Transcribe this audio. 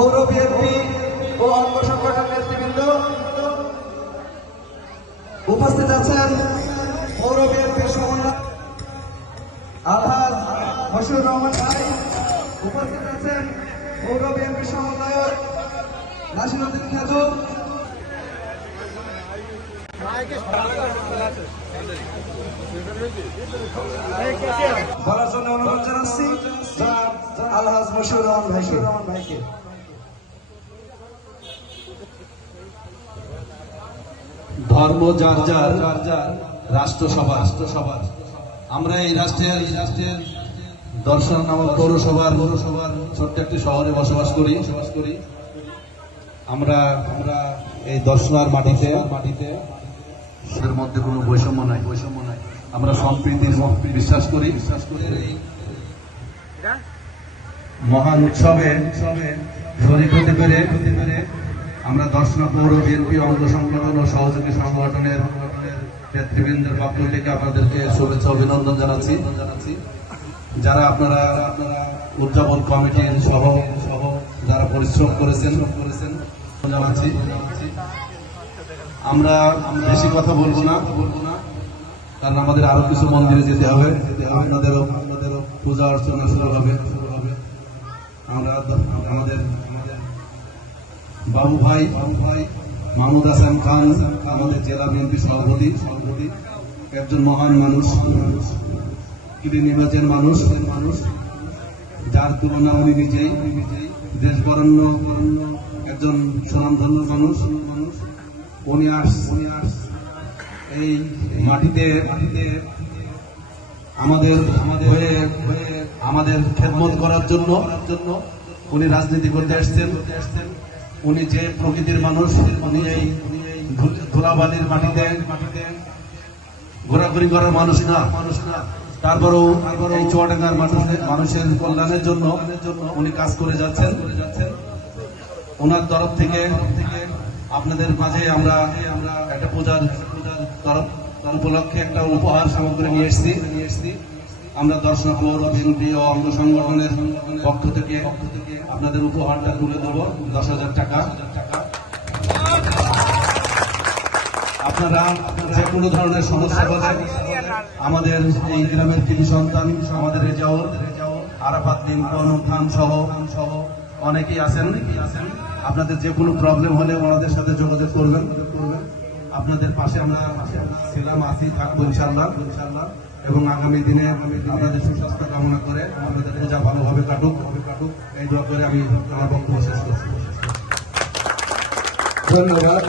পৌর বিএনপি ও অঙ্গ সংগঠন নেতৃবৃন্দ উপস্থিত আছেন। পৌর বিএনপির সমন্বয় আলহাজ মশিউর রহমান ভাই উপস্থিত আছেন। পৌর বিএনপির সমন্বয়ক নাসিরউদ্দিন খাজু বলার জন্য অনুরোধ জানাচ্ছি আলহাজ মশিউর রহমান ভাইকে। ধর্ম যার যার রাষ্ট্রসভা আমরা এই রাষ্ট্রের দর্শন নামক পৌরসভার ছোট্ট একটি শহরে বসবাস করি। আমরা এই দর্শনার মাটিতে এর মধ্যে কোনো বৈষম্য নাই। আমরা সম্প্রীতির বিশ্বাস করি। মহান উৎসবে শরীক হতে পেরে আমরা দর্শনা পৌর বিএনপি অঙ্গ সংগঠন ও সহযোগী সংগঠনের নেতৃবৃন্দের পক্ষ থেকে আপনাদেরকে শুভেচ্ছা অভিনন্দন জানাচ্ছি। যারা আপনারা উদযাপন কমিটির সহ যারা পরিশ্রম করেছেন জানাচ্ছি। আমরা বেশি কথা বলবো না, কারণ আমাদের আরো কিছু মন্দিরে যেতে হবে। আপনাদেরও পূজা অর্চনা শুরু হবে। আমরা আমাদের বাবু ভাই মাহমুদ হাসান খান আমাদের জেলা বিএনপি সভাপতি একজন মহান মানুষ, নির্বাচন মানুষ, যার তুলনা উনি নিজেই দেশ বরণ্য একজন সুনামধন্য মানুষ। উনি এই মাটিতে আমাদের খেদমত করার জন্য উনি রাজনীতি করতে আসছেন। উনি যে প্রকৃতির মানুষ, উনি এই ধুলাবালির মাটিতে ঘোরাঘুরি করার মানুষ না। তারপরেও এই চুয়াডাঙ্গার মানুষের কল্যাণের জন্য উনি কাজ করে যাচ্ছেন। ওনার তরফ থেকে আপনাদের মাঝে আমরা একটা পূজার তরফ উপলক্ষে একটা উপহার সামগ্রী নিয়ে এসেছি। আমরা দর্শক পৌর বিএনপি ও অঙ্গ সংগঠনের পক্ষ থেকে আপনাদের উপহারটা তুলে দেব 10,000 টাকা। আপনারা যে কোনো ধরনের সমস্যা হলে আমাদের এই গ্রামের কৃতি সন্তান আমাদের রেজাউল, আরাফাত লিঙ্কন খান সহ অনেকেই আছেন। আপনাদের যে কোনো প্রবলেম হলে ওনাদের সাথে যোগাযোগ করবেন। আপনাদের পাশে আমরা ছিলাম, আছি, থাকবো ইনশাআল্লাহ। এবং আগামী দিনে আপনাদের সুস্বাস্থ্য কামনা করে আপনাদের পূজা ভালোভাবে কাটুক এই দোয়া করে আমি আমার বক্তব্য শেষ করছি। ধন্যবাদ।